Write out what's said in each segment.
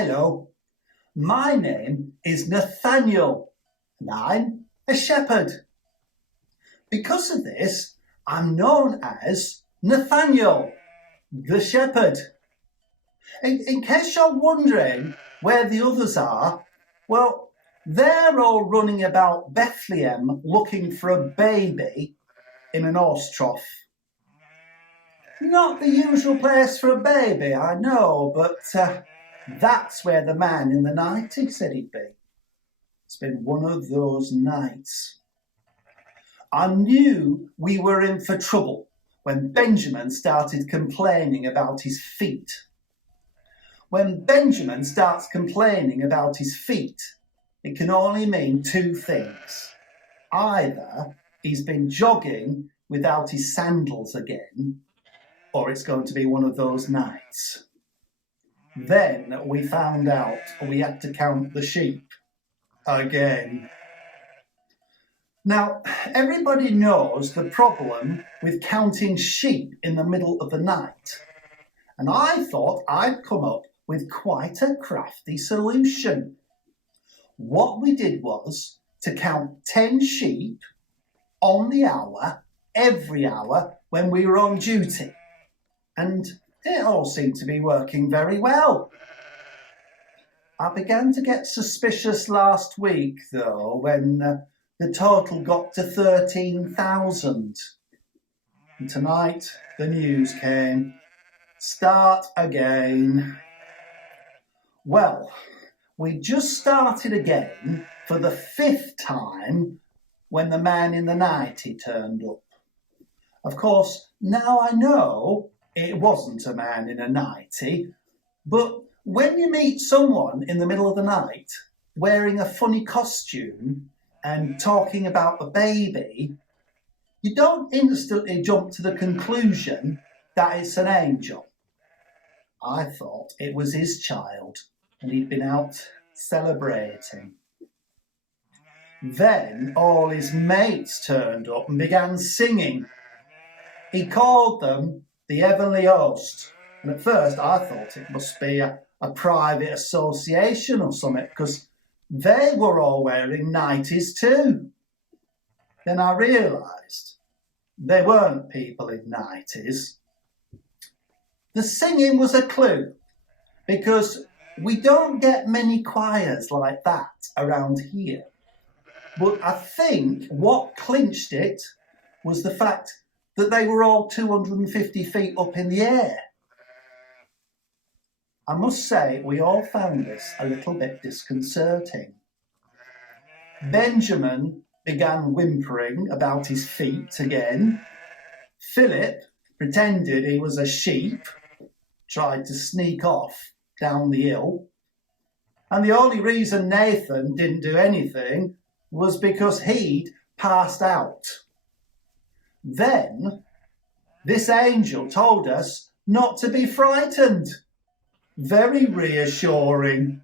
Hello, my name is Nathaniel, and I'm a shepherd. Because of this, I'm known as Nathaniel, the shepherd. In case you're wondering where the others are, well, they're all running about Bethlehem looking for a baby in an horse trough. Not the usual place for a baby, I know, but that's where the man in the 90s said he'd be. It's been one of those nights. I knew we were in for trouble when Benjamin started complaining about his feet. When Benjamin starts complaining about his feet, it can only mean two things. Either he's been jogging without his sandals again, or it's going to be one of those nights. Then we found out we had to count the sheep again. Now, everybody knows the problem with counting sheep in the middle of the night. And I thought I'd come up with quite a crafty solution. What we did was to count 10 sheep on the hour, every hour when we were on duty. And it all seemed to be working very well. I began to get suspicious last week, though, when the total got to 13,000. And tonight, the news came. Start again. Well, we just started again for the 5th time when the man in the 90 turned up. Of course, now I know it wasn't a man in a 90, but when you meet someone in the middle of the night wearing a funny costume and talking about a baby, you don't instantly jump to the conclusion that it's an angel. I thought it was his child and he'd been out celebrating. Then all his mates turned up and began singing. He called them the Heavenly Host, and at first I thought it must be a private association or something, because they were all wearing 90s too. Then I realised they weren't people in 90s. The singing was a clue, because we don't get many choirs like that around here. But I think what clinched it was the fact that they were all 250 feet up in the air. I must say, we all found this a little bit disconcerting. Benjamin began whimpering about his feet again. Philip pretended he was a sheep, tried to sneak off down the hill. And the only reason Nathan didn't do anything was because he'd passed out. Then this angel told us not to be frightened. Very reassuring,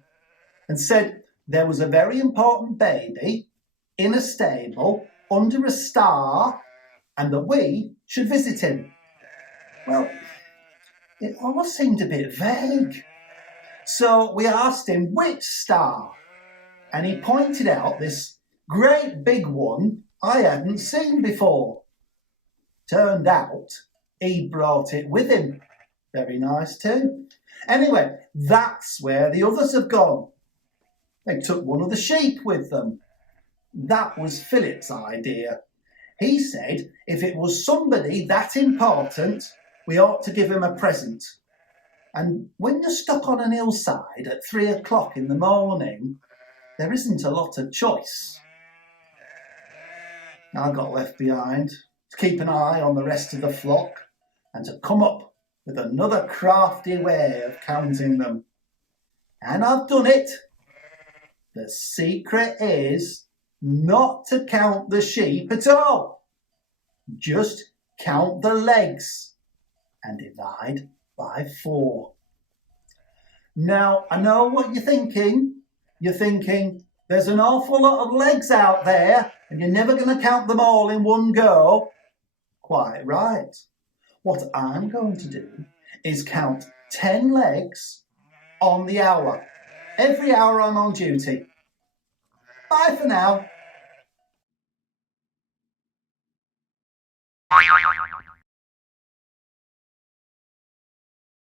and said there was a very important baby in a stable under a star and that we should visit him. Well, it almost seemed a bit vague. So we asked him which star, and he pointed out this great big one I hadn't seen before. Turned out he brought it with him. Very nice too. Anyway, that's where the others have gone. They took one of the sheep with them. That was Philip's idea. He said if it was somebody that important, we ought to give him a present. And when you're stuck on an hillside at 3 o'clock in the morning, there isn't a lot of choice. I got left behind to keep an eye on the rest of the flock and to come up with another crafty way of counting them. And I've done it. The secret is not to count the sheep at all. Just count the legs and divide by 4. Now, I know what you're thinking. You're thinking, there's an awful lot of legs out there and you're never going to count them all in one go. Quite right. What I'm going to do is count 10 legs on the hour. every hour I'm on duty. Bye for now.